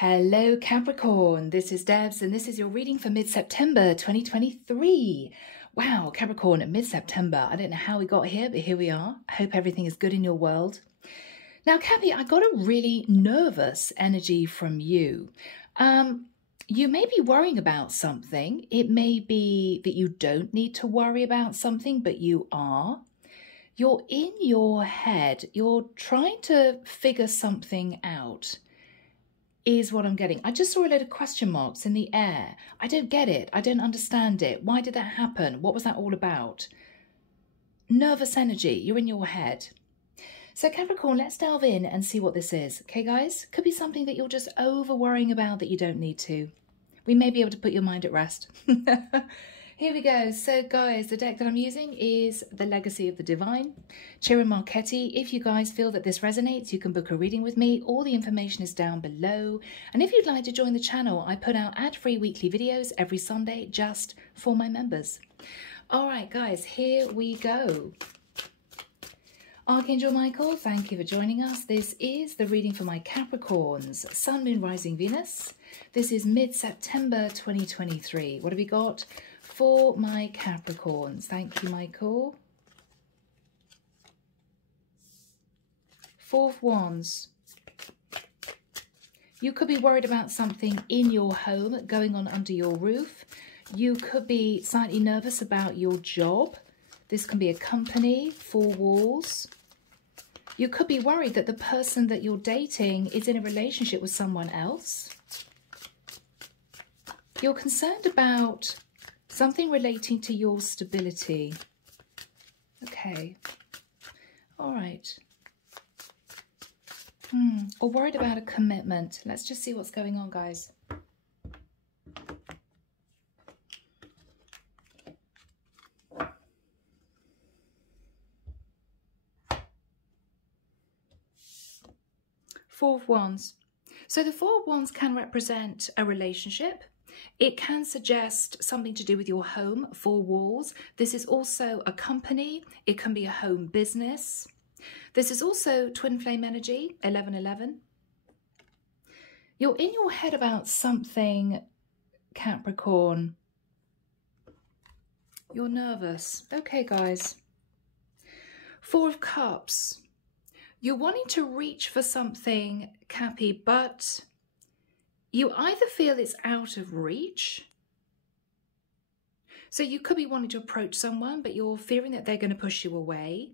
Hello Capricorn, this is Debs and this is your reading for mid-September 2023. Wow, Capricorn, mid-September. I don't know how we got here, but here we are. I hope everything is good in your world. Now, Cappy, I got a really nervous energy from you. You may be worrying about something. It may be that you don't need to worry about something, but you are. You're in your head. You're trying to figure something out. Is what I'm getting. I just saw a load of question marks in the air. I don't get it. I don't understand it. Why did that happen? What was that all about? Nervous energy. You're in your head. So Capricorn, let's delve in and see what this is. Okay, guys? Could be something that you're just over worrying about that you don't need to. We may be able to put your mind at rest. Here we go. So guys, the deck that I'm using is The Legacy of the Divine, Chiron Marchetti. If you guys feel that this resonates, you can book a reading with me. All the information is down below. And if you'd like to join the channel, I put out ad-free weekly videos every Sunday just for my members. All right, guys, here we go. Archangel Michael, thank you for joining us. This is the reading for my Capricorns, Sun, Moon, Rising, Venus. This is mid-September 2023. What have we got for my Capricorns? Thank you, Michael. Four of Wands. You could be worried about something in your home going on under your roof. You could be slightly nervous about your job. This can be a company, four walls. You could be worried that the person that you're dating is in a relationship with someone else. You're concerned about something relating to your stability. Okay. All right. Or worried about a commitment. Let's just see what's going on, guys. Four of Wands. So the Four of Wands can represent a relationship. It can suggest something to do with your home, four walls. This is also a company. It can be a home business. This is also twin flame energy, 1111. You're in your head about something, Capricorn. You're nervous. Okay, guys. Four of Cups. You're wanting to reach for something, Cappy, but you either feel it's out of reach. So you could be wanting to approach someone, but you're fearing that they're going to push you away.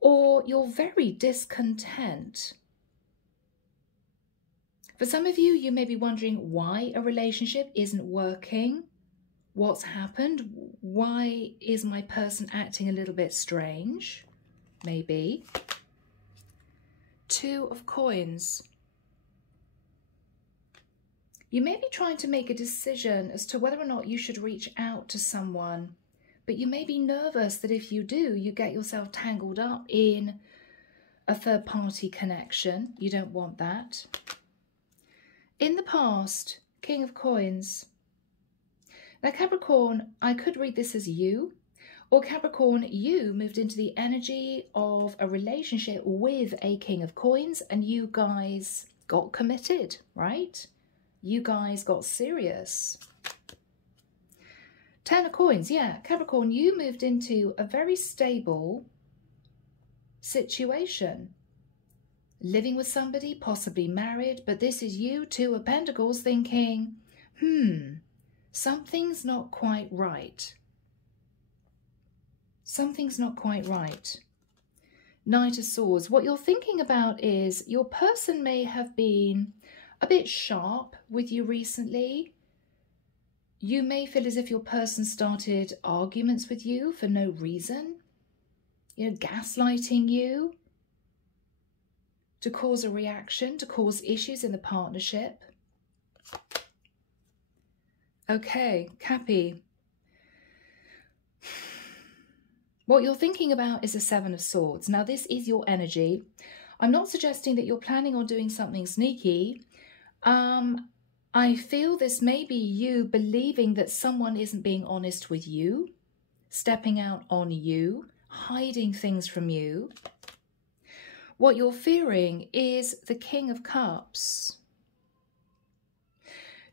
Or you're very discontent. For some of you, you may be wondering why a relationship isn't working. What's happened? Why is my person acting a little bit strange? Maybe. Two of Coins. You may be trying to make a decision as to whether or not you should reach out to someone, but you may be nervous that if you do, you get yourself tangled up in a third-party connection. You don't want that. In the past, King of Coins. Now, Capricorn, I could read this as you. Or Capricorn, you moved into the energy of a relationship with a King of Coins and you guys got committed, right? You guys got serious. Ten of Coins, yeah. Capricorn, you moved into a very stable situation. Living with somebody, possibly married, but this is you, Two of Pentacles, thinking, something's not quite right. Something's not quite right. Knight of Swords. What you're thinking about is your person may have been a bit sharp with you recently. You may feel as if your person started arguments with you for no reason. You know, gaslighting you to cause a reaction, to cause issues in the partnership. Okay, Cappy. What you're thinking about is the Seven of Swords. Now, this is your energy. I'm not suggesting that you're planning on doing something sneaky. I feel this may be you believing that someone isn't being honest with you, stepping out on you, hiding things from you. What you're fearing is the King of Cups.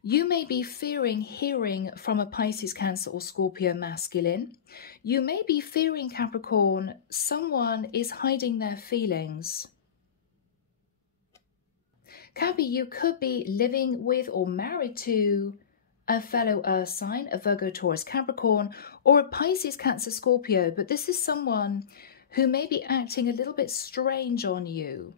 You may be fearing hearing from a Pisces, Cancer or Scorpio masculine. You may be fearing, Capricorn, someone is hiding their feelings. Cappy, you could be living with or married to a fellow earth sign, a Virgo, Taurus, Capricorn, or a Pisces, Cancer, Scorpio, but this is someone who may be acting a little bit strange on you.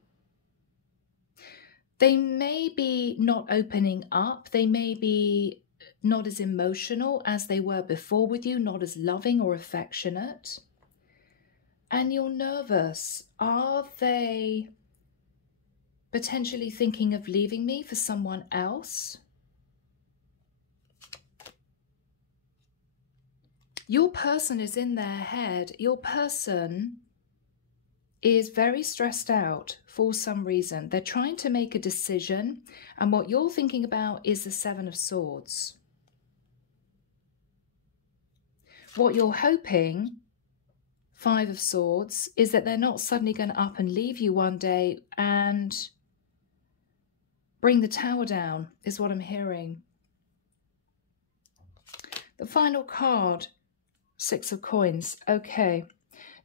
They may be not opening up. They may be not as emotional as they were before with you, not as loving or affectionate. And you're nervous. Are they potentially thinking of leaving me for someone else? Your person is in their head. Your person is very stressed out for some reason. They're trying to make a decision, and what you're thinking about is the Seven of Swords. What you're hoping, Five of Swords, is that they're not suddenly going to up and leave you one day and bring the tower down, is what I'm hearing. The final card, Six of Coins. Okay.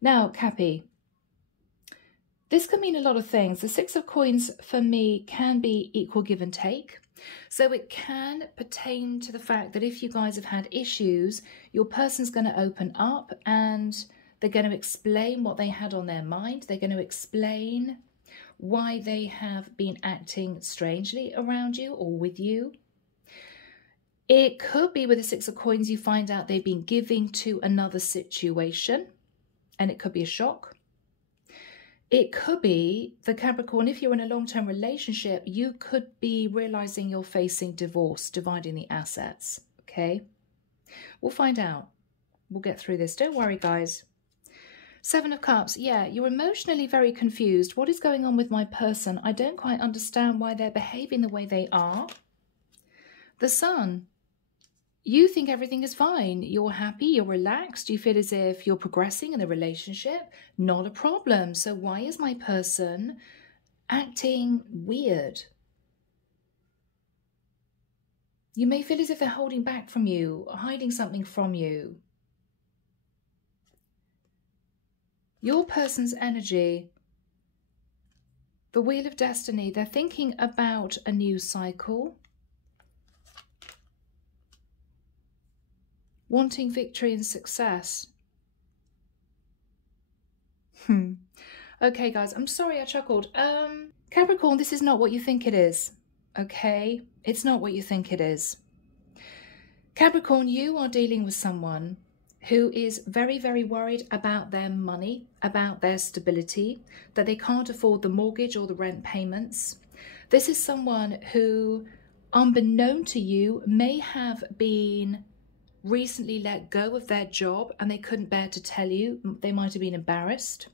Now, Cappy, this can mean a lot of things. The Six of Coins for me can be equal give and take. So it can pertain to the fact that if you guys have had issues, your person's going to open up and they're going to explain what they had on their mind. They're going to explain why they have been acting strangely around you or with you. It could be with the Six of Coins, you find out they've been giving to another situation, and it could be a shock. It could be the Capricorn, if you're in a long-term relationship, you could be realizing you're facing divorce, dividing the assets, okay? We'll find out. We'll get through this. Don't worry, guys. Seven of Cups. Yeah, you're emotionally very confused. What is going on with my person? I don't quite understand why they're behaving the way they are. The Sun. You think everything is fine. You're happy, you're relaxed, you feel as if you're progressing in the relationship. Not a problem. So why is my person acting weird? You may feel as if they're holding back from you, hiding something from you. Your person's energy, the Wheel of Destiny, they're thinking about a new cycle. Wanting victory and success. Okay, guys, I'm sorry I chuckled. Capricorn, this is not what you think it is. Okay? It's not what you think it is. Capricorn, you are dealing with someone who is very, very worried about their money, about their stability, that they can't afford the mortgage or the rent payments. This is someone who, unbeknown to you, may have been recently let go of their job and they couldn't bear to tell you. They might have been embarrassed.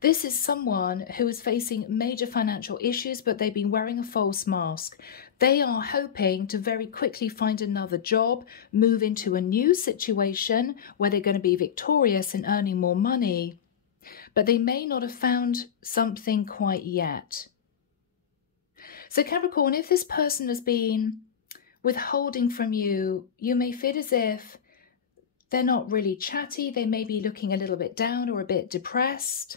This is someone who is facing major financial issues, but they've been wearing a false mask. They are hoping to very quickly find another job, move into a new situation where they're going to be victorious in earning more money, but they may not have found something quite yet. So Capricorn, if this person has been withholding from you, you may feel as if they're not really chatty. They may be looking a little bit down or a bit depressed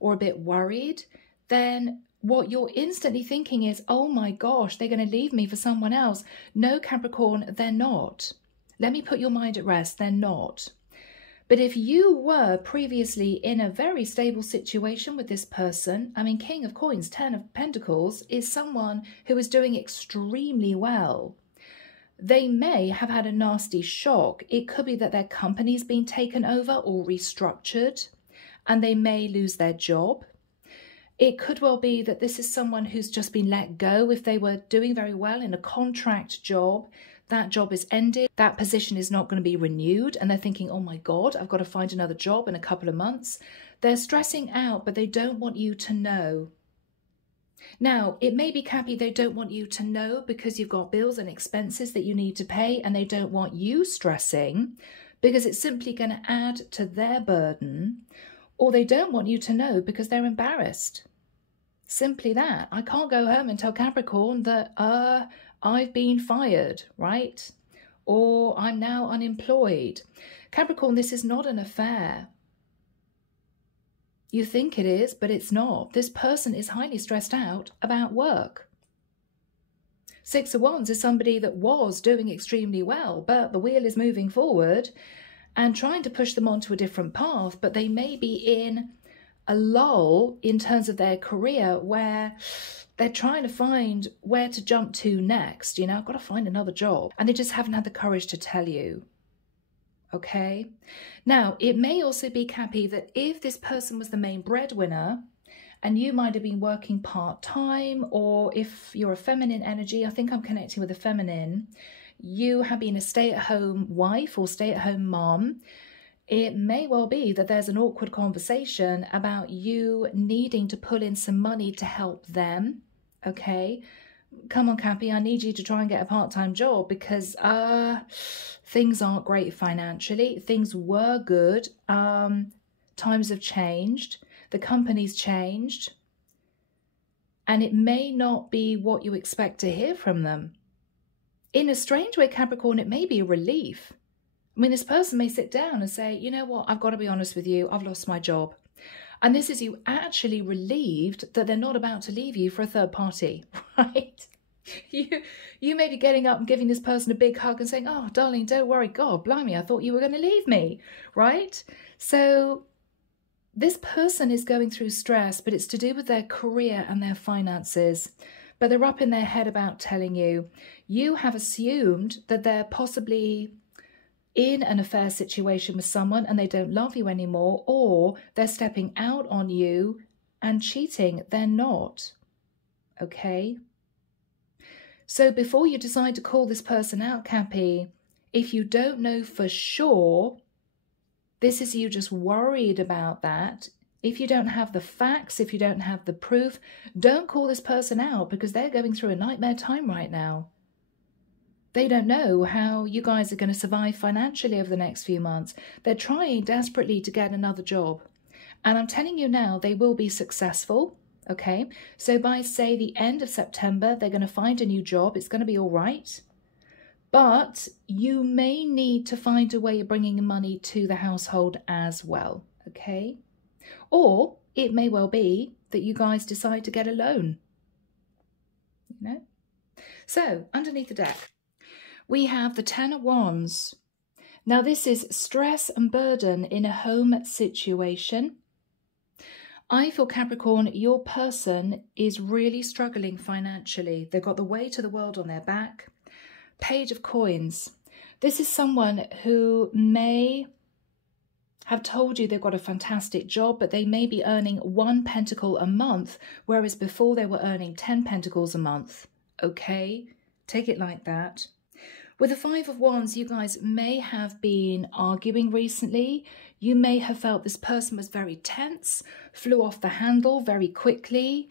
or a bit worried. Then what you're instantly thinking is, oh my gosh, they're going to leave me for someone else. No, Capricorn, they're not. Let me put your mind at rest. They're not. But if you were previously in a very stable situation with this person, I mean, King of Coins, Ten of Pentacles is someone who is doing extremely well. They may have had a nasty shock. It could be that their company's been taken over or restructured, and they may lose their job. It could well be that this is someone who's just been let go. If they were doing very well in a contract job, that job is ended, that position is not going to be renewed, and they're thinking, oh my God, I've got to find another job in a couple of months. They're stressing out, but they don't want you to know. Now, it may be, Cappy, they don't want you to know because you've got bills and expenses that you need to pay, and they don't want you stressing because it's simply going to add to their burden, or they don't want you to know because they're embarrassed. Simply that. I can't go home and tell Capricorn that I've been fired, right? Or I'm now unemployed. Capricorn, this is not an affair. You think it is, but it's not. This person is highly stressed out about work. Six of Wands is somebody that was doing extremely well, but the wheel is moving forward and trying to push them onto a different path, but they may be in a lull in terms of their career where they're trying to find where to jump to next. You know, I've got to find another job. And they just haven't had the courage to tell you. Okay. Now, it may also be, Cappy, that if this person was the main breadwinner and you might have been working part-time, or if you're a feminine energy, I think I'm connecting with a feminine, you have been a stay-at-home wife or stay-at-home mom, it may well be that there's an awkward conversation about you needing to pull in some money to help them. Okay. Come on, Cappy, I need you to try and get a part-time job because things aren't great financially. Things were good. Times have changed. The company's changed. And it may not be what you expect to hear from them. In a strange way, Capricorn, it may be a relief. I mean, this person may sit down and say, you know what, I've got to be honest with you, I've lost my job. And this is you actually relieved that they're not about to leave you for a third party, right? You may be getting up and giving this person a big hug and saying, oh, darling, don't worry, God, blimey, I thought you were going to leave me, right? So this person is going through stress, but it's to do with their career and their finances. But they're up in their head about telling you. You have assumed that they're possibly in an affair situation with someone and they don't love you anymore, or they're stepping out on you and cheating. They're not. Okay? So before you decide to call this person out, Cappy, if you don't know for sure, this is you just worried about that. If you don't have the facts, if you don't have the proof, don't call this person out because they're going through a nightmare time right now. They don't know how you guys are going to survive financially over the next few months. They're trying desperately to get another job. And I'm telling you now, they will be successful. Okay, so by, say, the end of September, they're going to find a new job. It's going to be all right. But you may need to find a way of bringing money to the household as well. Okay, or it may well be that you guys decide to get a loan. You know, so underneath the deck, we have the Ten of Wands. Now, this is stress and burden in a home situation. I feel, Capricorn, your person is really struggling financially. They've got the weight of the world on their back. Page of Coins. This is someone who may have told you they've got a fantastic job, but they may be earning 1 pentacle a month, whereas before they were earning 10 pentacles a month. Okay? Take it like that. With the Five of Wands, you guys may have been arguing recently. You may have felt this person was very tense, flew off the handle very quickly,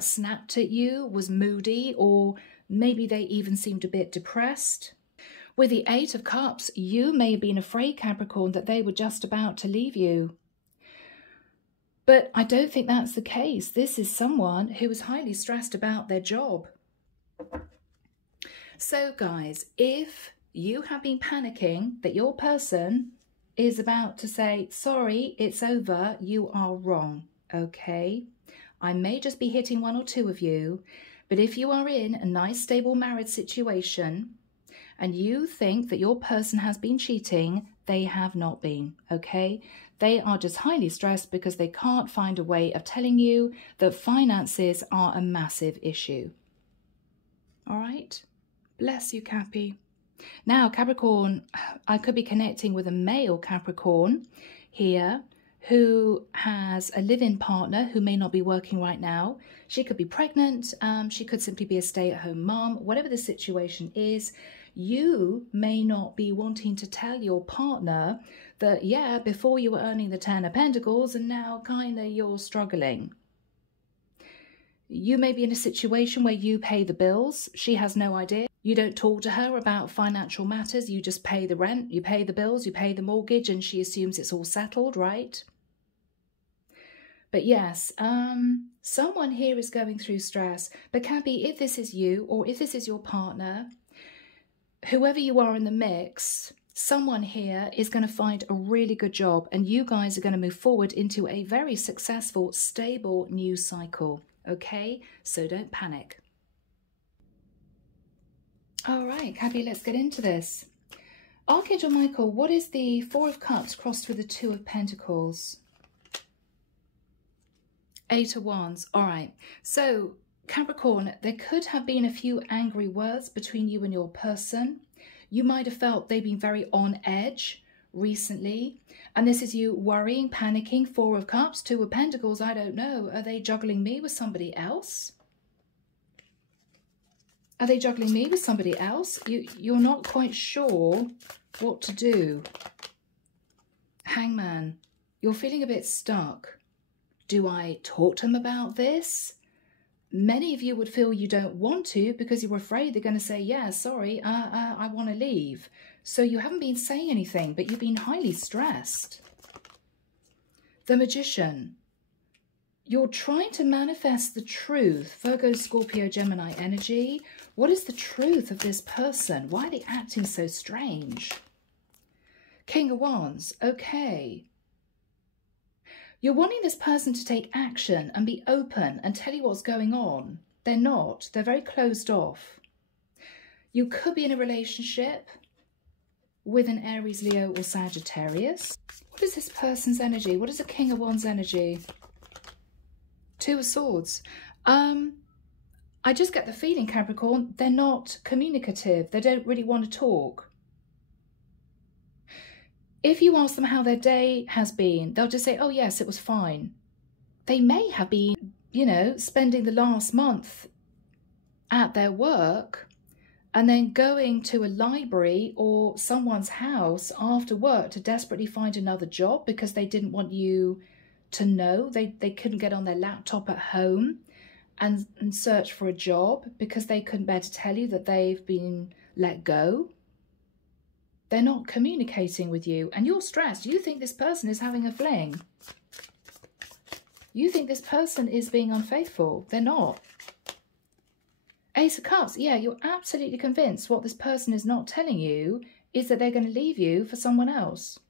snapped at you, was moody, or maybe they even seemed a bit depressed. With the Eight of Cups, you may have been afraid, Capricorn, that they were just about to leave you. But I don't think that's the case. This is someone who is highly stressed about their job. So guys, if you have been panicking that your person is about to say, sorry, it's over, you are wrong, okay? I may just be hitting one or two of you, but if you are in a nice, stable marriage situation and you think that your person has been cheating, they have not been, okay? They are just highly stressed because they can't find a way of telling you that finances are a massive issue. All right? Bless you, Cappy. Now, Capricorn, I could be connecting with a male Capricorn here who has a live-in partner who may not be working right now. She could be pregnant. She could simply be a stay-at-home mom. Whatever the situation is, you may not be wanting to tell your partner that, yeah, before you were earning the 10 of Pentacles and now kind of you're struggling. You may be in a situation where you pay the bills. She has no idea. You don't talk to her about financial matters. You just pay the rent, you pay the bills, you pay the mortgage, and she assumes it's all settled, right? But yes, someone here is going through stress. But can be, if this is you or if this is your partner, whoever you are in the mix, someone here is going to find a really good job and you guys are going to move forward into a very successful, stable new cycle. Okay, so don't panic. All right, Cappy, let's get into this. Archangel Michael, what is the Four of Cups crossed with the Two of Pentacles? Eight of Wands. All right, so Capricorn, there could have been a few angry words between you and your person. You might have felt they've been very on edge recently. And this is you worrying, panicking. Four of Cups, Two of Pentacles. I don't know. Are they juggling me with somebody else? Are they juggling me with somebody else? You're not quite sure what to do. Hangman, you're feeling a bit stuck. Do I talk to them about this? Many of you would feel you don't want to because you're afraid they're going to say, yeah, sorry, I want to leave. So you haven't been saying anything, but you've been highly stressed. The Magician. You're trying to manifest the truth. Virgo, Scorpio, Gemini energy. What is the truth of this person? Why are they acting so strange? King of Wands. Okay. You're wanting this person to take action and be open and tell you what's going on. They're not. They're very closed off. You could be in a relationship with an Aries, Leo or Sagittarius. What is this person's energy? What is the King of Wands energy? Two of Swords. I just get the feeling, Capricorn, they're not communicative. They don't really want to talk. If you ask them how their day has been, they'll just say, oh, yes, it was fine. They may have been, you know, spending the last month at their work and then going to a library or someone's house after work to desperately find another job because they didn't want you to know. They couldn't get on their laptop at home and search for a job because they couldn't bear to tell you that they've been let go. They're not communicating with you and you're stressed. You think this person is having a fling. You think this person is being unfaithful. They're not. Ace of Cups. Yeah, you're absolutely convinced what this person is not telling you is that they're going to leave you for someone else.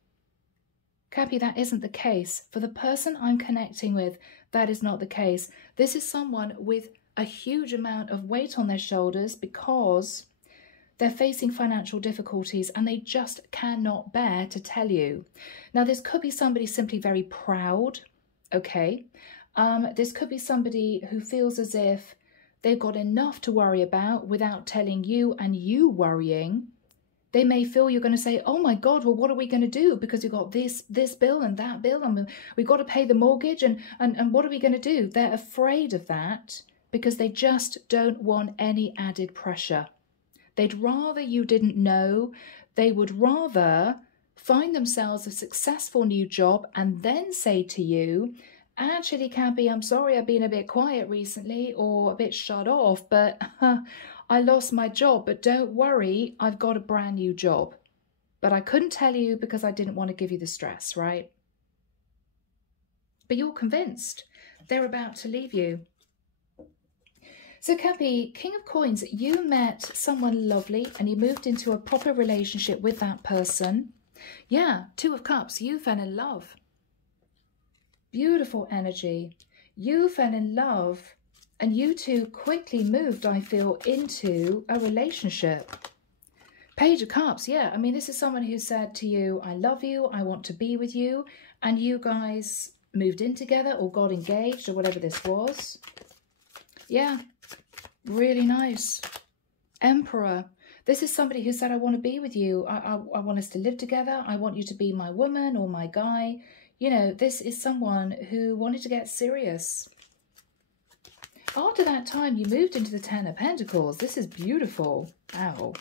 Cappy, that isn't the case. For the person I'm connecting with, that is not the case. This is someone with a huge amount of weight on their shoulders because they're facing financial difficulties and they just cannot bear to tell you. Now, this could be somebody simply very proud, okay? This could be somebody who feels as if they've got enough to worry about without telling you and you worrying. They may feel you're going to say, oh my God, well, what are we going to do? Because you've got this bill and that bill and we've got to pay the mortgage and what are we going to do? They're afraid of that because they just don't want any added pressure. They'd rather you didn't know. They would rather find themselves a successful new job and then say to you, actually, Cappy, I'm sorry I've been a bit quiet recently or a bit shut off, but I lost my job. But don't worry, I've got a brand new job. But I couldn't tell you because I didn't want to give you the stress, right? But you're convinced they're about to leave you. So Cappy, King of Coins, you met someone lovely and you moved into a proper relationship with that person. Yeah, Two of Cups, you fell in love. Beautiful energy. You fell in love and you two quickly moved, I feel, into a relationship. Page of Cups, yeah. I mean, this is someone who said to you, I love you, I want to be with you. And you guys moved in together or got engaged or whatever this was. Yeah. Really nice. Emperor. This is somebody who said, I want to be with you. I want us to live together. I want you to be my woman or my guy. You know, this is someone who wanted to get serious. After that time, you moved into the Ten of Pentacles. This is beautiful. Wow.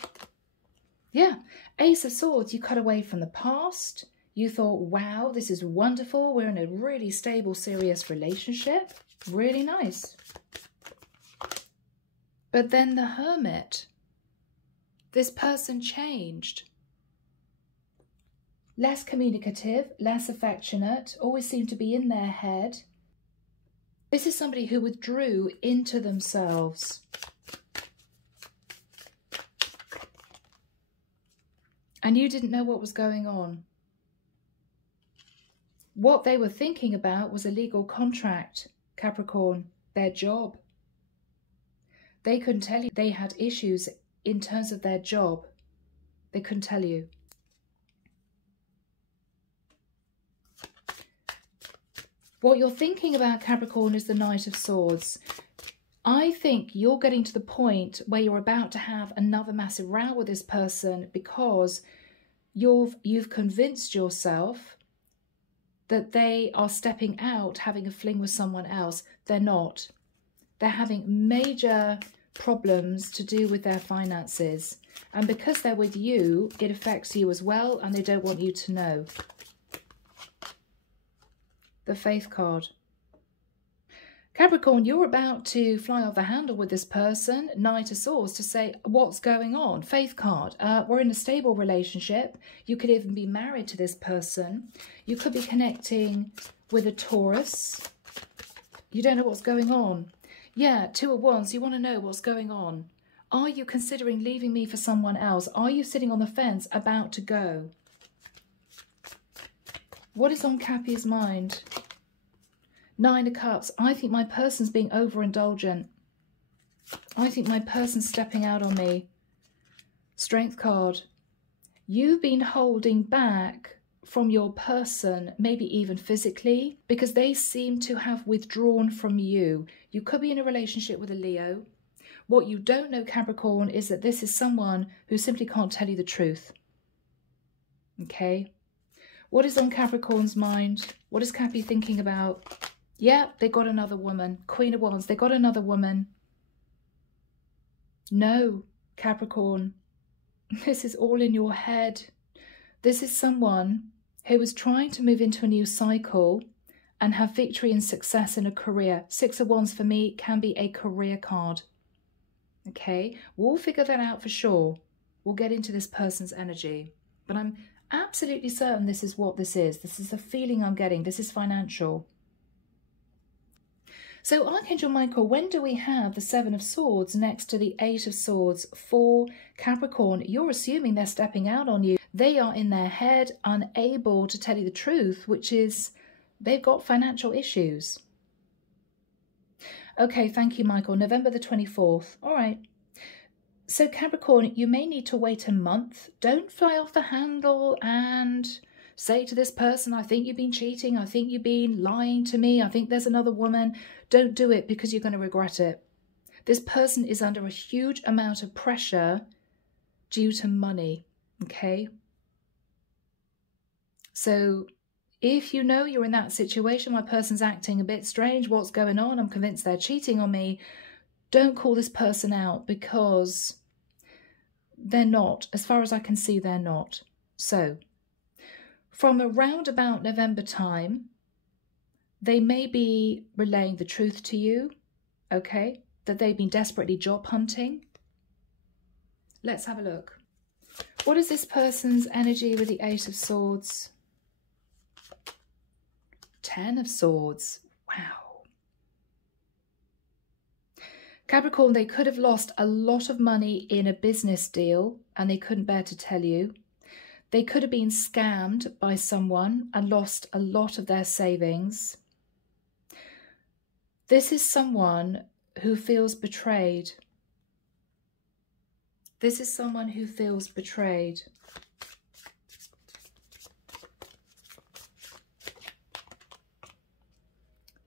Yeah. Ace of Swords. You cut away from the past. You thought, wow, this is wonderful. We're in a really stable, serious relationship. Really nice. But then the Hermit, this person changed. Less communicative, less affectionate, always seemed to be in their head. This is somebody who withdrew into themselves. And you didn't know what was going on. What they were thinking about was a legal contract, Capricorn, their job. They couldn't tell you they had issues in terms of their job. They couldn't tell you. What you're thinking about, Capricorn, is the Knight of Swords. I think you're getting to the point where you're about to have another massive row with this person because you've convinced yourself that they are stepping out, having a fling with someone else. They're not. They're having major problems to do with their finances. And because they're with you, it affects you as well, and they don't want you to know. The Faith card. Capricorn, you're about to fly off the handle with this person, Knight of Swords, to say, what's going on? Faith card. We're in a stable relationship. You could even be married to this person. You could be connecting with a Taurus. You don't know what's going on. Yeah, Two of Wands. You want to know what's going on. Are you considering leaving me for someone else? Are you sitting on the fence about to go? What is on Cappy's mind? Nine of Cups. I think my person's being overindulgent. I think my person's stepping out on me. Strength card. You've been holding back from your person, maybe even physically, because they seem to have withdrawn from you. You could be in a relationship with a Leo. What you don't know, Capricorn, is that this is someone who simply can't tell you the truth. Okay? What is on Capricorn's mind? What is Cappy thinking about? Yeah, they got another woman. Queen of Wands, they got another woman. No, Capricorn, this is all in your head. This is someone who is trying to move into a new cycle and have victory and success in a career. Six of Wands for me can be a career card. Okay, we'll figure that out for sure. We'll get into this person's energy. But I'm absolutely certain this is what this is. This is the feeling I'm getting. This is financial. So Archangel Michael, when do we have the Seven of Swords next to the Eight of Swords for Capricorn? You're assuming they're stepping out on you. They are in their head, unable to tell you the truth, which is they've got financial issues. Okay, thank you, Michael. November the 24th. All right. So Capricorn, you may need to wait a month. Don't fly off the handle and say to this person, I think you've been cheating. I think you've been lying to me. I think there's another woman. Don't do it because you're going to regret it. This person is under a huge amount of pressure due to money. Okay. So if you know you're in that situation, my person's acting a bit strange, what's going on? I'm convinced they're cheating on me. Don't call this person out because they're not. As far as I can see, they're not. So from around about November time, they may be relaying the truth to you, okay, that they've been desperately job hunting. Let's have a look. What is this person's energy with the Eight of Swords? Ten of Swords. Wow. Capricorn, they could have lost a lot of money in a business deal and they couldn't bear to tell you. They could have been scammed by someone and lost a lot of their savings. This is someone who feels betrayed. This is someone who feels betrayed.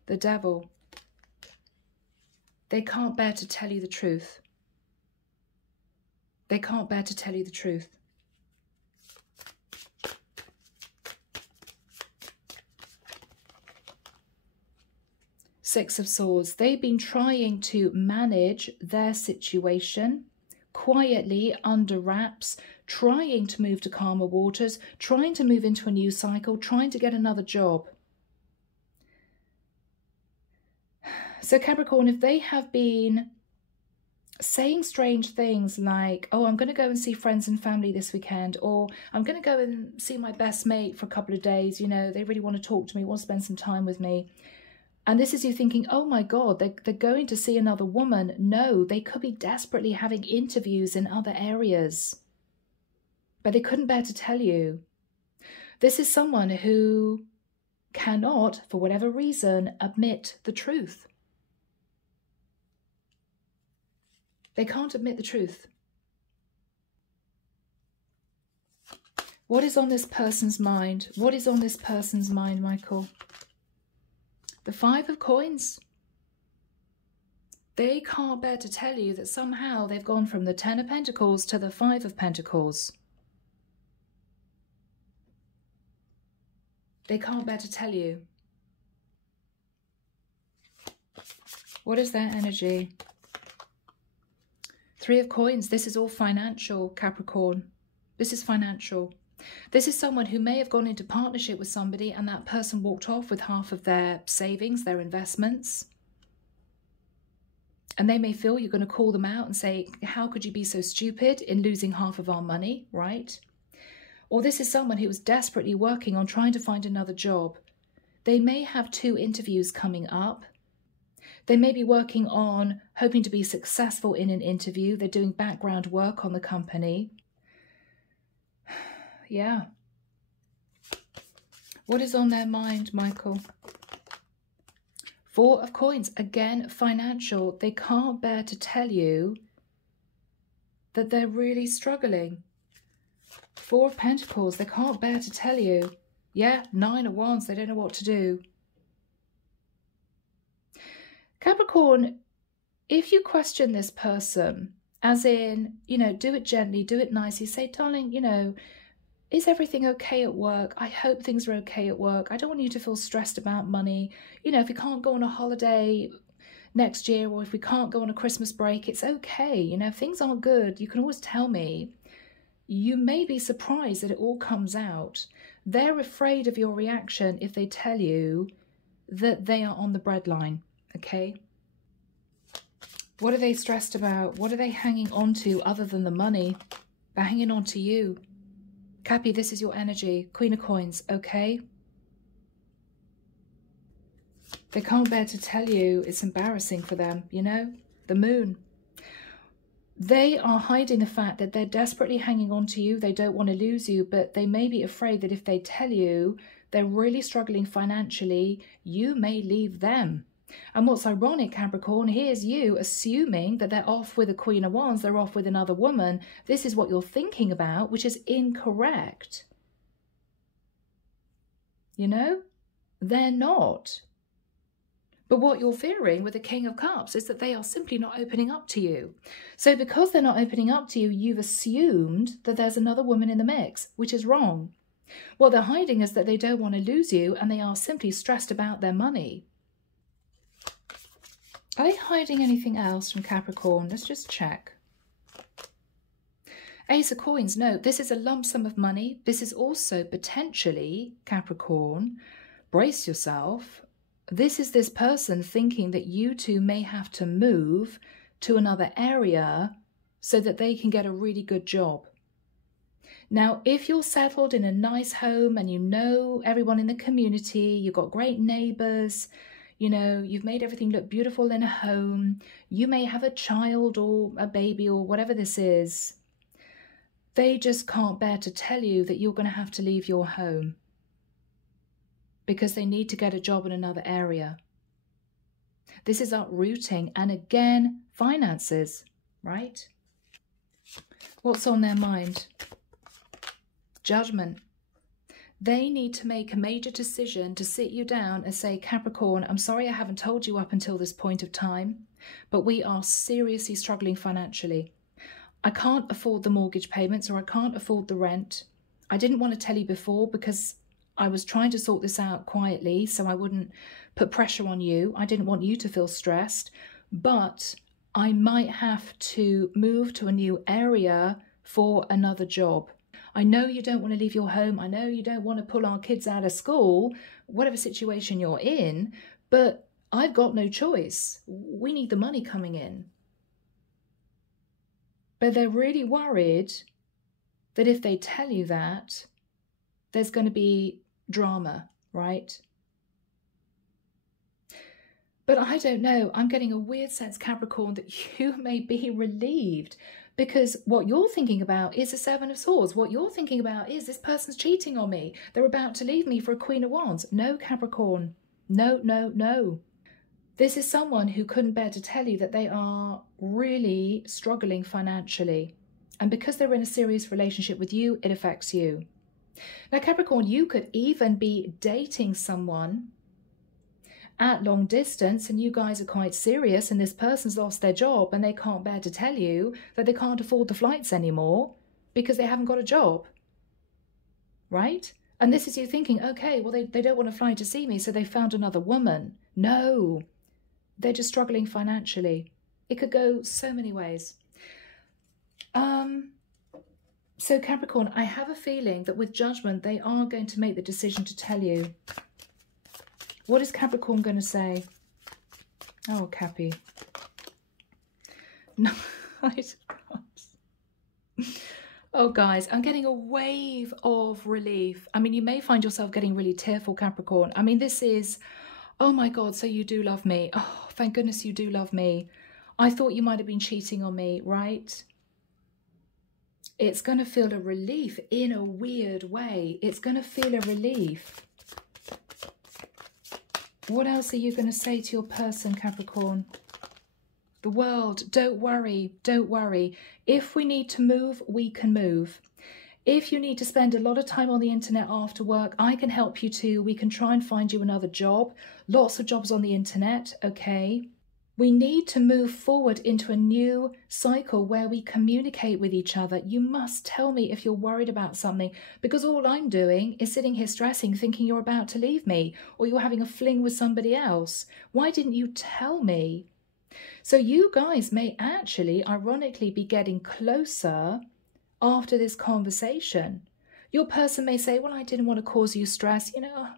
The Devil. They can't bear to tell you the truth. They can't bear to tell you the truth. Six of Swords. They've been trying to manage their situation quietly, under wraps, trying to move to calmer waters, trying to move into a new cycle, trying to get another job. So Capricorn, if they have been saying strange things like, oh, I'm going to go and see friends and family this weekend, or I'm going to go and see my best mate for a couple of days, you know, they really want to talk to me, want to spend some time with me. And this is you thinking, oh my God, they're going to see another woman. No, they could be desperately having interviews in other areas, but they couldn't bear to tell you. This is someone who cannot, for whatever reason, admit the truth. They can't admit the truth. What is on this person's mind? What is on this person's mind, Michael? The Five of Coins. They can't bear to tell you that somehow they've gone from the Ten of Pentacles to the Five of Pentacles. They can't bear to tell you. What is their energy? Three of Coins. This is all financial, Capricorn. This is financial. This is someone who may have gone into partnership with somebody and that person walked off with half of their savings, their investments. And they may feel you're going to call them out and say, how could you be so stupid in losing half of our money, right? Or this is someone who was desperately working on trying to find another job. They may have 2 interviews coming up. They may be working on hoping to be successful in an interview. They're doing background work on the company. Yeah. What is on their mind, Michael? Four of Coins. Again, financial. They can't bear to tell you that they're really struggling. Four of Pentacles. They can't bear to tell you. Yeah, Nine of Wands. They don't know what to do. Capricorn, if you question this person, as in, you know, do it gently, do it nicely, say, darling, you know, is everything okay at work? I hope things are okay at work. I don't want you to feel stressed about money. You know, if we can't go on a holiday next year, or if we can't go on a Christmas break, it's okay. You know, if things aren't good, you can always tell me. You may be surprised that it all comes out. They're afraid of your reaction if they tell you that they are on the breadline, okay? What are they stressed about? What are they hanging on to other than the money? They're hanging on to you. Cappy, this is your energy. Queen of Coins, okay? They can't bear to tell you. It's embarrassing for them, you know? The Moon. They are hiding the fact that they're desperately hanging on to you. They don't want to lose you, but they may be afraid that if they tell you they're really struggling financially, you may leave them. And what's ironic, Capricorn, here's you assuming that they're off with a Queen of Wands, they're off with another woman. This is what you're thinking about, which is incorrect. You know? They're not. But what you're fearing with the King of Cups is that they are simply not opening up to you. So because they're not opening up to you, you've assumed that there's another woman in the mix, which is wrong. What they're hiding is that they don't want to lose you and they are simply stressed about their money. Are they hiding anything else from Capricorn? Let's just check. Ace of Coins. No, this is a lump sum of money. This is also potentially, Capricorn, brace yourself. This is this person thinking that you two may have to move to another area so that they can get a really good job. Now, if you're settled in a nice home and you know everyone in the community, you've got great neighbours, you know, you've made everything look beautiful in a home, you may have a child or a baby or whatever this is, they just can't bear to tell you that you're going to have to leave your home because they need to get a job in another area. This is uprooting and again, finances, right? What's on their mind? Judgment. They need to make a major decision to sit you down and say, Capricorn, I'm sorry I haven't told you up until this point of time, but we are seriously struggling financially. I can't afford the mortgage payments or I can't afford the rent. I didn't want to tell you before because I was trying to sort this out quietly so I wouldn't put pressure on you. I didn't want you to feel stressed, but I might have to move to a new area for another job. I know you don't want to leave your home. I know you don't want to pull our kids out of school, whatever situation you're in, but I've got no choice. We need the money coming in. But they're really worried that if they tell you that, there's going to be drama, right? But I don't know. I'm getting a weird sense, Capricorn, that you may be relieved because what you're thinking about is a Seven of Swords. What you're thinking about is this person's cheating on me. They're about to leave me for a Queen of Wands. No, Capricorn. No, no, no. This is someone who couldn't bear to tell you that they are really struggling financially. And because they're in a serious relationship with you, it affects you. Now, Capricorn, you could even be dating someone at long distance and you guys are quite serious and this person's lost their job and they can't bear to tell you that they can't afford the flights anymore because they haven't got a job, right? And this is you thinking, okay, well, they don't want to fly to see me, so they found another woman. No, they're just struggling financially. It could go so many ways. So Capricorn, I have a feeling that with Judgment, they are going to make the decision to tell you. What is Capricorn going to say? Oh, Cappy. No, oh, guys, I'm getting a wave of relief. I mean, you may find yourself getting really tearful, Capricorn. I mean, this is, oh my God, so you do love me. Oh, thank goodness you do love me. I thought you might have been cheating on me, right? It's going to feel a relief in a weird way. It's going to feel a relief. What else are you going to say to your person, Capricorn? The world, don't worry, don't worry. If we need to move, we can move. If you need to spend a lot of time on the internet after work, I can help you too. We can try and find you another job. Lots of jobs on the internet, okay? We need to move forward into a new cycle where we communicate with each other. You must tell me if you're worried about something, because all I'm doing is sitting here stressing, thinking you're about to leave me or you're having a fling with somebody else. Why didn't you tell me? So you guys may actually, ironically, be getting closer after this conversation. Your person may say, well, I didn't want to cause you stress. You know,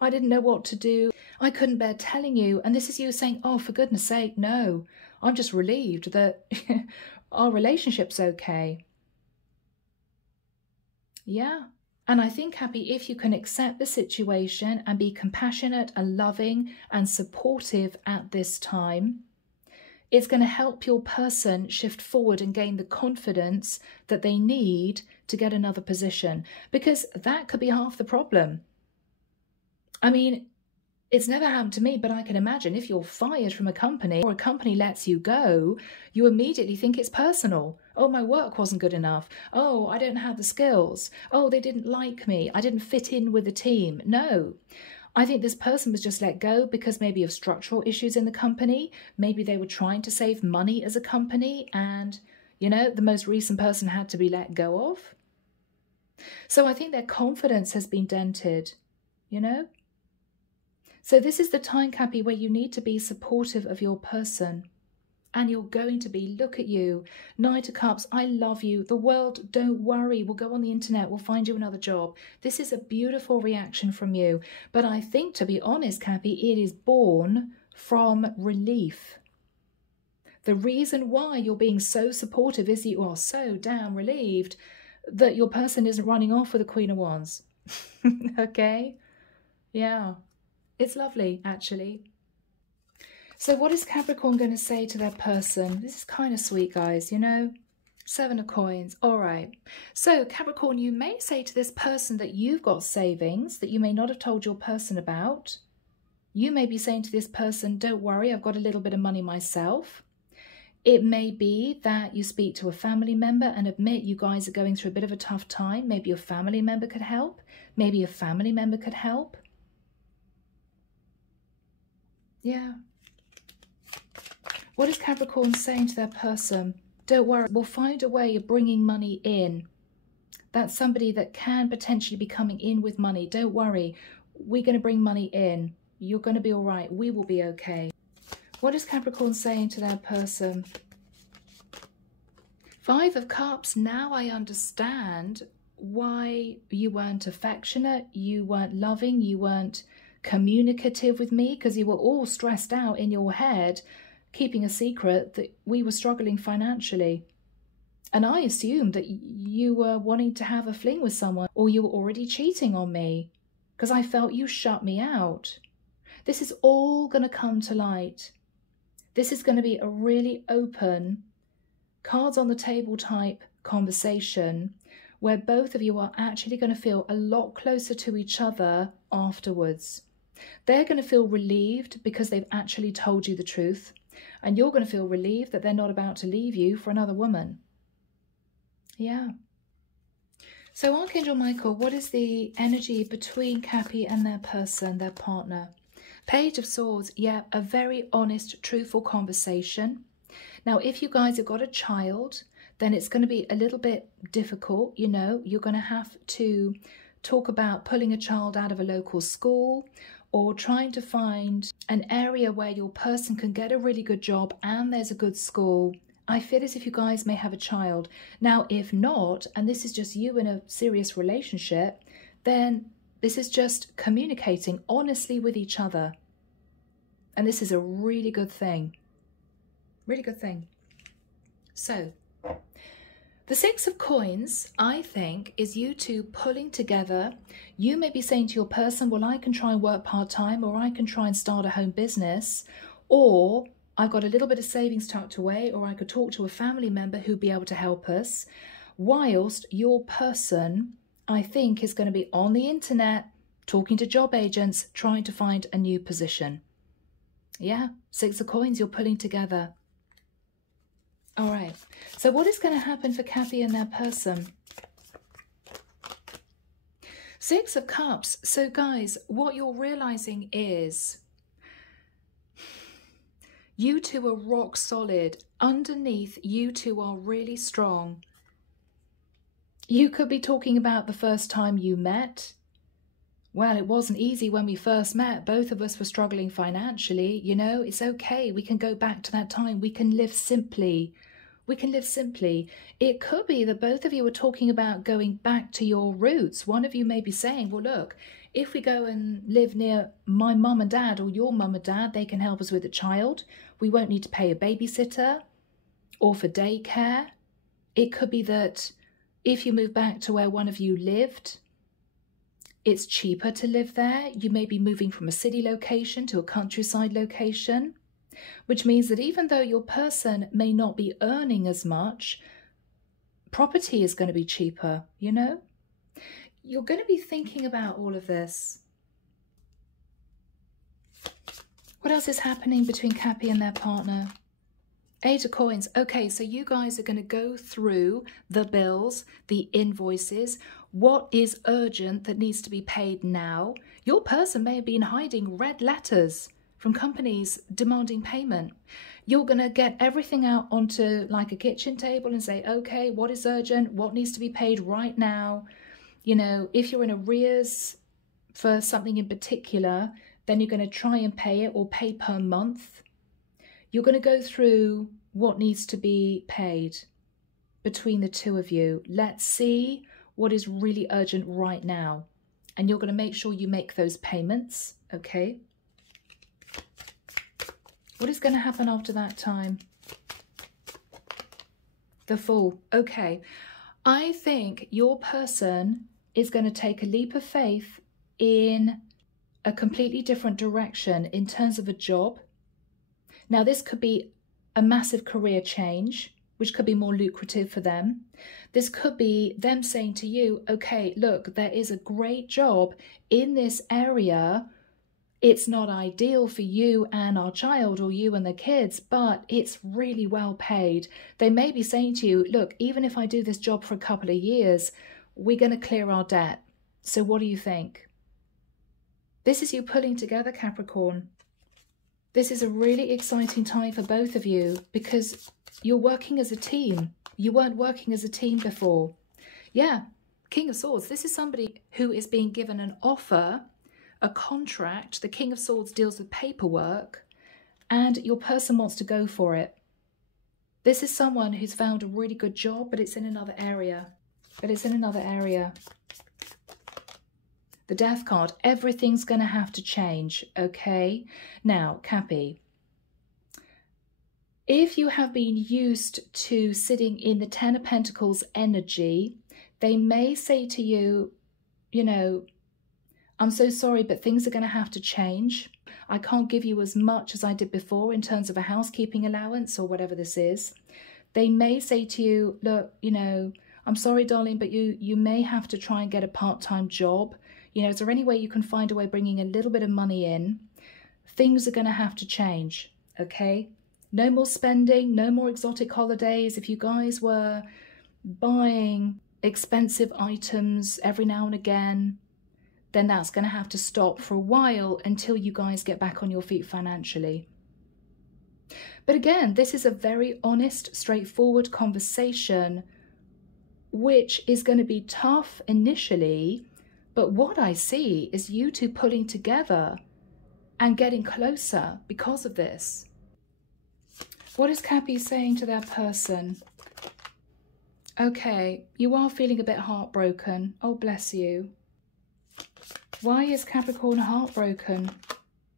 I didn't know what to do. I couldn't bear telling you. And this is you saying, oh, for goodness sake, no. I'm just relieved that our relationship's okay. Yeah. And I think, Happy, if you can accept the situation and be compassionate and loving and supportive at this time, it's going to help your person shift forward and gain the confidence that they need to get another position, because that could be half the problem. I mean, it's never happened to me, but I can imagine if you're fired from a company or a company lets you go, you immediately think it's personal. Oh, my work wasn't good enough. Oh, I don't have the skills. Oh, they didn't like me. I didn't fit in with the team. No. I think this person was just let go because maybe of structural issues in the company. Maybe they were trying to save money as a company and, you know, the most recent person had to be let go of. So I think their confidence has been dented, you know. So this is the time, Cappy, where you need to be supportive of your person. And you're going to be, look at you, Knight of Cups, I love you, the world, don't worry, we'll go on the internet, we'll find you another job. This is a beautiful reaction from you. But I think, to be honest, Cappy, it is born from relief. The reason why you're being so supportive is that you are so damn relieved that your person isn't running off with the Queen of Wands. Okay? Yeah. It's lovely, actually. So what is Capricorn going to say to their person? This is kind of sweet, guys, you know? Seven of Coins. All right. So Capricorn, you may say to this person that you've got savings that you may not have told your person about. You may be saying to this person, don't worry, I've got a little bit of money myself. It may be that you speak to a family member and admit you guys are going through a bit of a tough time. Maybe your family member could help. Maybe a family member could help. Yeah. What is Capricorn saying to their person? Don't worry, we'll find a way of bringing money in. That's somebody that can potentially be coming in with money. Don't worry, we're going to bring money in. You're going to be all right. We will be okay. What is Capricorn saying to their person? Five of Cups. Now I understand why you weren't affectionate, you weren't loving, you weren't communicative with me, because you were all stressed out in your head, keeping a secret that we were struggling financially. And I assumed that you were wanting to have a fling with someone, or you were already cheating on me, because I felt you shut me out. This is all going to come to light. This is going to be a really open, cards on the table type conversation where both of you are actually going to feel a lot closer to each other afterwards. They're going to feel relieved because they've actually told you the truth, and you're going to feel relieved that they're not about to leave you for another woman. Yeah. So Archangel Michael, what is the energy between Cappy and their person, their partner? Page of Swords, yeah, a very honest, truthful conversation. Now, if you guys have got a child, then it's going to be a little bit difficult, you know. You're going to have to talk about pulling a child out of a local school or trying to find an area where your person can get a really good job and there's a good school. I feel as if you guys may have a child. Now, if not, and this is just you in a serious relationship, then this is just communicating honestly with each other. And this is a really good thing. Really good thing. So, the Six of Coins, I think, is you two pulling together. You may be saying to your person, well, I can try and work part-time, or I can try and start a home business, or I've got a little bit of savings tucked away, or I could talk to a family member who'd be able to help us, whilst your person, I think, is going to be on the internet, talking to job agents, trying to find a new position. Yeah, Six of Coins you're pulling together. All right, so what is going to happen for Cappy and their person? Six of Cups. So guys, what you're realizing is you two are rock solid. Underneath, you two are really strong. You could be talking about the first time you met. Well, it wasn't easy when we first met. Both of us were struggling financially. You know, it's okay. We can go back to that time. We can live simply. We can live simply. It could be that both of you are talking about going back to your roots. One of you may be saying, well, look, if we go and live near my mum and dad or your mum and dad, they can help us with a child. We won't need to pay a babysitter or for daycare. It could be that if you move back to where one of you lived, it's cheaper to live there. You may be moving from a city location to a countryside location, which means that even though your person may not be earning as much, property is going to be cheaper, you know? You're going to be thinking about all of this. What else is happening between Cappy and their partner? Eight of Coins. Okay, so you guys are going to go through the bills, the invoices, what is urgent that needs to be paid now. Your person may have been hiding red letters from companies demanding payment. You're going to get everything out onto like a kitchen table and say, okay, what is urgent? What needs to be paid right now? You know, if you're in arrears for something in particular, then you're going to try and pay it or pay per month. You're going to go through what needs to be paid between the two of you. Let's see what is really urgent right now. And you're going to make sure you make those payments, okay? What is going to happen after that time? The Fool. Okay. I think your person is going to take a leap of faith in a completely different direction in terms of a job. Now, this could be a massive career change, which could be more lucrative for them. This could be them saying to you, okay, look, there is a great job in this area. It's not ideal for you and our child or you and the kids, but it's really well paid. They may be saying to you, look, even if I do this job for a couple of years, we're going to clear our debt. So what do you think? This is you pulling together, Capricorn. This is a really exciting time for both of you because you're working as a team. You weren't working as a team before. Yeah, King of Swords. This is somebody who is being given an offer, a contract. The King of Swords deals with paperwork, and your person wants to go for it. This is someone who's found a really good job, but it's in another area. The Death card, everything's going to have to change, okay? Now, Cappy, if you have been used to sitting in the Ten of Pentacles energy, they may say to you, you know, I'm so sorry, but things are going to have to change. I can't give you as much as I did before in terms of a housekeeping allowance or whatever this is. They may say to you, look, you know, I'm sorry, darling, but you may have to try and get a part-time job. You know, is there any way you can find a way bringing a little bit of money in? Things are going to have to change, okay? No more spending, no more exotic holidays. If you guys were buying expensive items every now and again, then that's going to have to stop for a while until you guys get back on your feet financially. But again, this is a very honest, straightforward conversation, which is going to be tough initially, but what I see is you two pulling together and getting closer because of this. What is Cappy saying to that person? Okay, you are feeling a bit heartbroken. Oh, bless you. Why is Capricorn heartbroken?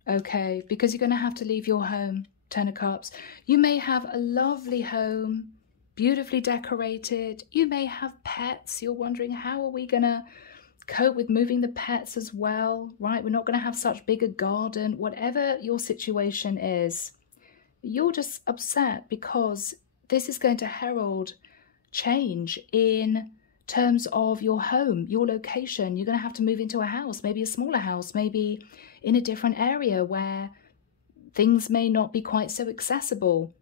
Okay, because you're going to have to leave your home. Ten of Cups. You may have a lovely home, beautifully decorated. You may have pets. You're wondering, how are we going to cope with moving the pets as well, right? We're not going to have such big a garden. Whatever your situation is, you're just upset because this is going to herald change in terms of your home, your location. You're going to have to move into a house, maybe a smaller house, maybe in a different area where things may not be quite so accessible.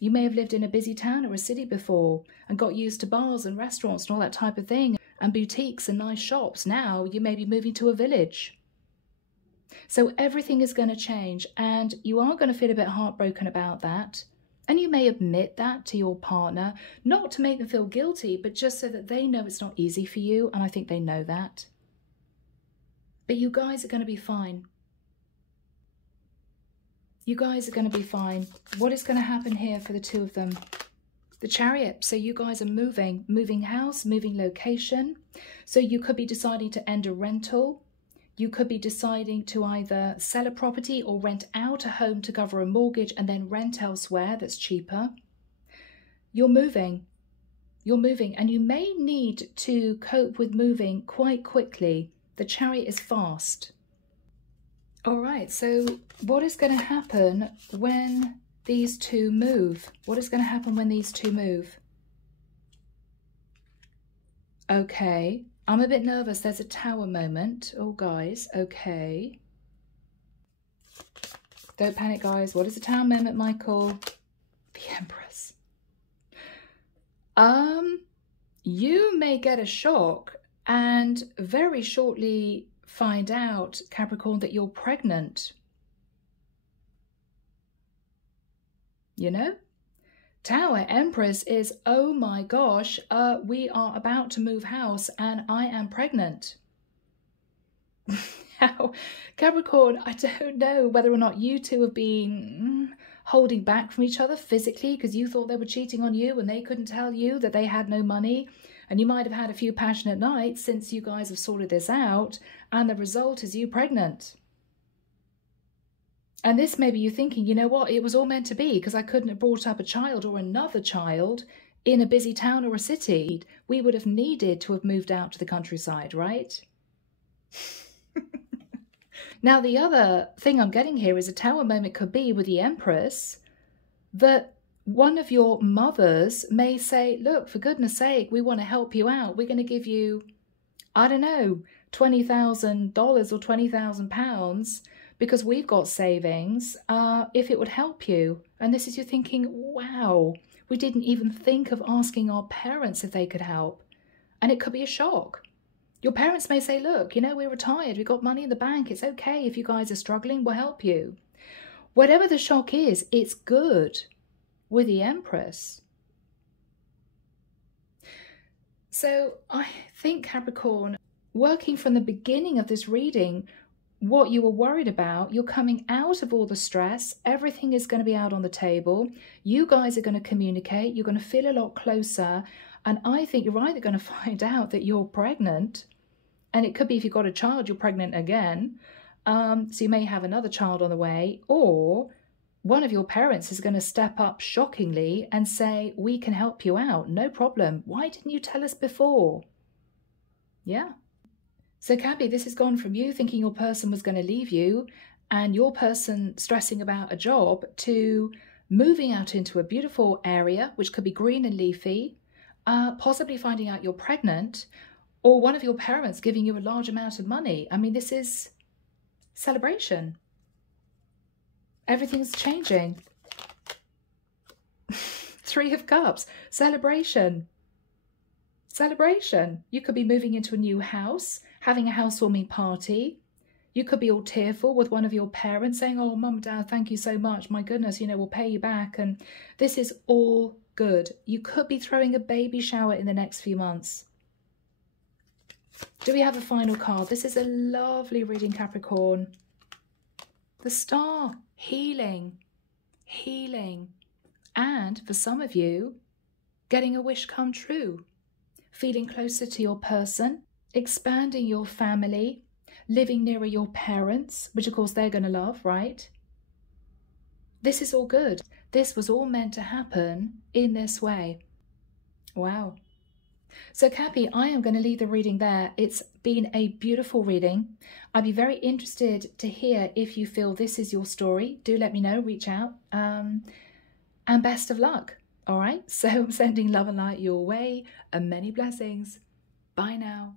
You may have lived in a busy town or a city before and got used to bars and restaurants and all that type of thing, and boutiques and nice shops. Now you may be moving to a village. So everything is going to change, and you are going to feel a bit heartbroken about that. And you may admit that to your partner, not to make them feel guilty, but just so that they know it's not easy for you. And I think they know that. But you guys are going to be fine. You guys are going to be fine. What is going to happen here for the two of them? The Chariot. So you guys are moving house, moving location. So you could be deciding to end a rental. You could be deciding to either sell a property or rent out a home to cover a mortgage and then rent elsewhere that's cheaper. You're moving, and you may need to cope with moving quite quickly. The Chariot is fast. All right, so what is going to happen when these two move? What is going to happen when these two move? Okay. I'm a bit nervous. There's a Tower moment. Oh, guys. Okay. Don't panic, guys. What is a Tower moment, Michael? The Empress. You may get a shock and very shortly find out, Capricorn, that you're pregnant. You know? Tower, Empress is, oh my gosh, we are about to move house and I am pregnant. Now, Capricorn, I don't know whether or not you two have been holding back from each other physically because you thought they were cheating on you and they couldn't tell you that they had no money. And you might have had a few passionate nights since you guys have sorted this out, and the result is you pregnant. And this may be you thinking, you know what, it was all meant to be because I couldn't have brought up a child or another child in a busy town or a city. We would have needed to have moved out to the countryside, right? Now, the other thing I'm getting here is a Tower moment could be with the Empress that one of your mothers may say, look, for goodness sake, we want to help you out. We're going to give you, I don't know, $20,000 or £20,000 because we've got savings, if it would help you. And this is you thinking, wow, we didn't even think of asking our parents if they could help. And it could be a shock. Your parents may say, look, you know, we're retired, we've got money in the bank, it's okay if you guys are struggling, we'll help you. Whatever the shock is, it's good with the Empress. So I think, Capricorn, working from the beginning of this reading, what you were worried about, you're coming out of all the stress, everything is going to be out on the table, you guys are going to communicate, you're going to feel a lot closer, and I think you're either going to find out that you're pregnant, and it could be if you've got a child, you're pregnant again, so you may have another child on the way, or one of your parents is going to step up shockingly and say, we can help you out, no problem. Why didn't you tell us before? Yeah. So, Cappy, this has gone from you thinking your person was going to leave you and your person stressing about a job to moving out into a beautiful area, which could be green and leafy, possibly finding out you're pregnant, or one of your parents giving you a large amount of money. I mean, this is celebration. Everything's changing. Three of Cups, celebration. Celebration. You could be moving into a new house, having a housewarming party. You could be all tearful with one of your parents saying, oh, mum, dad, thank you so much. My goodness, you know, we'll pay you back. And this is all good. You could be throwing a baby shower in the next few months. Do we have a final card? This is a lovely reading, Capricorn. The Star, healing, healing. And for some of you, getting a wish come true. Feeling closer to your person, expanding your family, living nearer your parents, which of course they're going to love, right? This is all good. This was all meant to happen in this way. Wow. So Cappy, I am going to leave the reading there. It's been a beautiful reading. I'd be very interested to hear if you feel this is your story. Do let me know, reach out. And best of luck. All right, so I'm sending love and light your way and many blessings. Bye now.